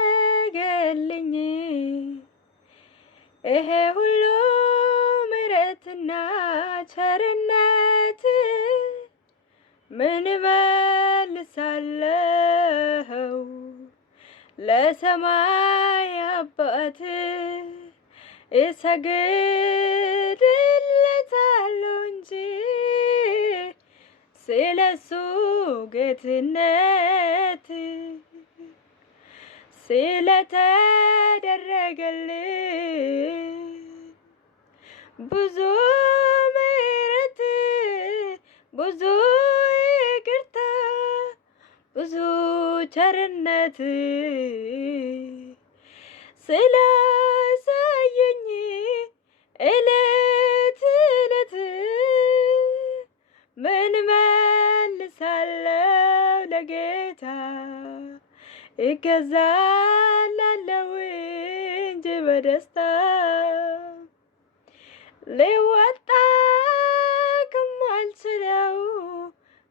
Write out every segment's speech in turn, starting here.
ስላደረገልኝ ይሄ ሁሉ ምሕረትና ቸርነት ምን መልሳለሁ ለሰማይ አባት እሰግድለታለሁ እንጂ ስለሱ ጌትነት ስለተደረገልኝ ብዙ ምሕረት ብዙ ይቅርታ ብዙ ቸርነት ስላሳየኝ እለት እለት ምን መልሳለሁ ለጌታ እገዛላለሁ እንጂ በደስታ ልወጣ ከማልችለው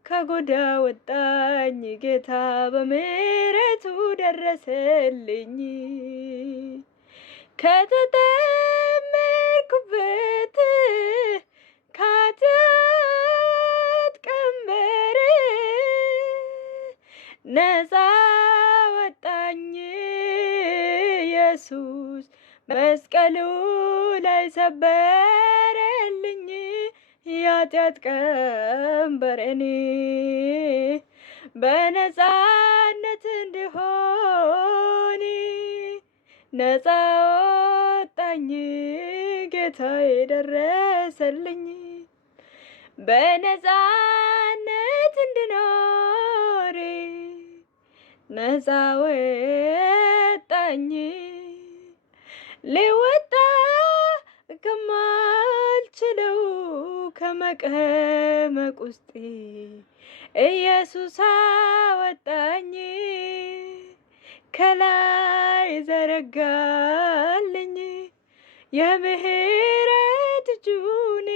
ከጎዳ ወጣኝ ጌታ በምሕረቱ ደረሰልኝ። ከተጠመድኩበት ከኃጢአት ቀንበር ነፃ ወጣኝ ኢየሱስ መስቀሉ ላይ ሰበረልኝ የኃጢአት ቀንበሬን በነፃነት እንድሆን ነፃ ወጣኝ ጌታዬ ደረሰልኝ በነፃነት እንድኖር ነፃ ወጣኝ ሊወጣ ከማልችለው ከመቀመቅ ውስጥ ኢየሱስ አወጣኝ ከላይ ዘረጋልኝ የምህረት እጁን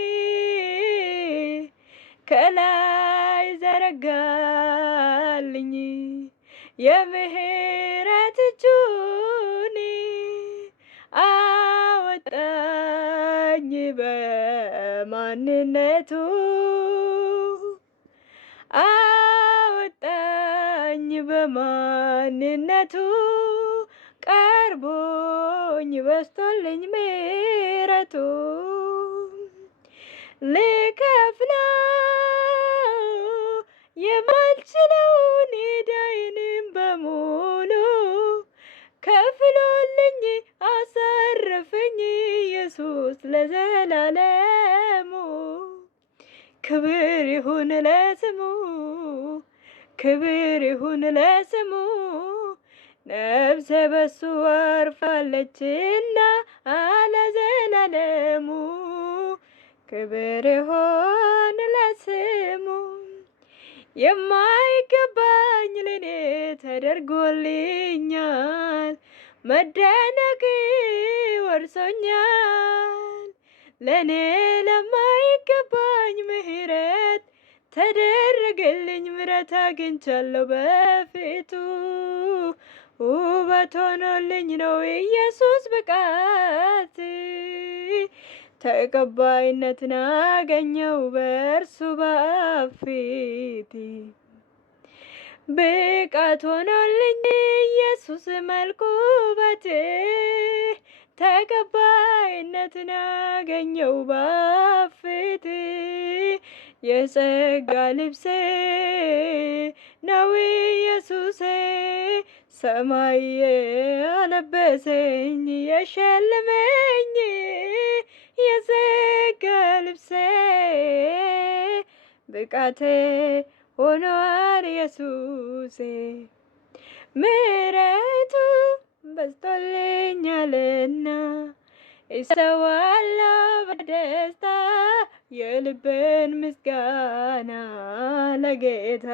ከላይ ዘረጋልኝ የምህረት እጁን አወጣኝ በማንነቱ አወጣኝ በማንነቱ ቀርቦኝ በስቶልኝ ምሕረቱ ልከፍለው የማልችለውን ዕዳዬንም በሙሉ ከፍሎልኝ አሳረፈኝ ኢየሱስ ለዘላለሙ። ክብር ይሁን ለስሙ ክብር ይሁን ለስሙ ነፍሴ በሱ አርፋለችና ለዘላለሙ። ክብር ይሁን ለስሙ የማይገባኝ ለኔ ተደርጎልኛል መደነቅ ወርሶኛል ለኔ ለማይገባኝ ምሕረት ተደረገልኝ ምሕረት አግኝቻለሁ በፊቱ ውበት ሆኖልኝ ነው ኢየሱስ ብቃት ተቀባይነትን አገኘው በእርሱ በአብ ፊት ብቃት ሆኖልኝ ኢየሱስ መልኩ ውበት ተቀባይነትን አገኘው በአብ ፊት የጸጋ ልብሴ ነው ኢየሱሴ ሰማይ አለበሰኝ የሸለመኝ የጸጋ ልብሴ ብቃቴ ሆኗል ኢየሱሴ ምሕረቱ በዝቶልኛልና እሰዋለሁ በደስታ የልቤን ምስጋና ለጌታ